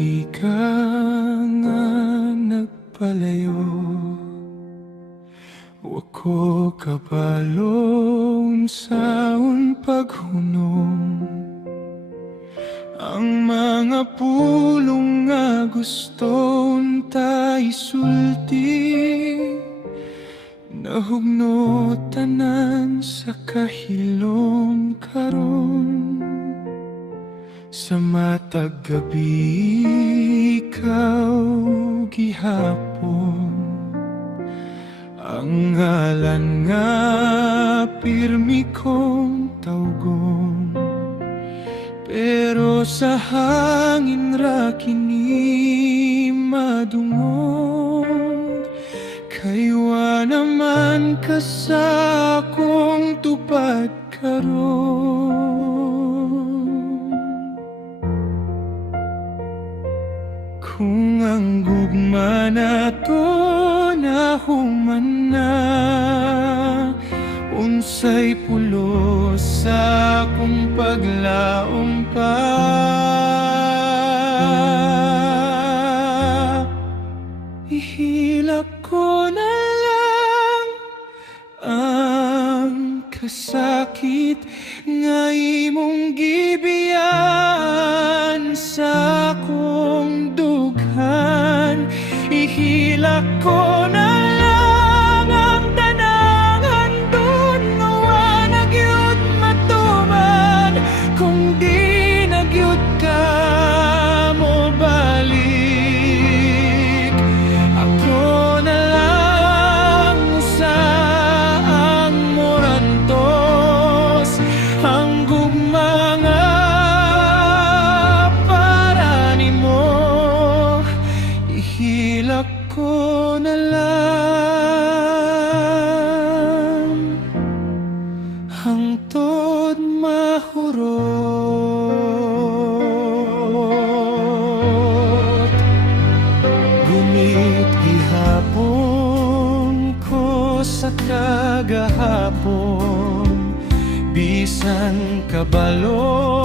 di ka nga nagpalayo. Wako kabalong saon paghunong ang mga pulong nga guston ta isulti. Nahugno tanan sa kahilom karon, sa matag gabi ikaw gihapon. Ang ngalan nga pirmi kong tawgon, pero sa hangin ra kini madungog. Kay wa naman ka sa akong tupad karon. Kung ang gugma nato nahuman na, unsay pulos sa akong paglaom pa. Ihilak ko na lang ang kasakit nga imong gibiyan sa akong dughan. Ihilak ko na lang ang tanang handon nga wa na gyud matuman, kung di na gyud ka mo balik. Ako na lang sa ang morantos, ang gugma nga para nimo. Ihilak ko na lang hangtod mahurot. Gumit gihapon ko sa kagahapon, bisan kabalo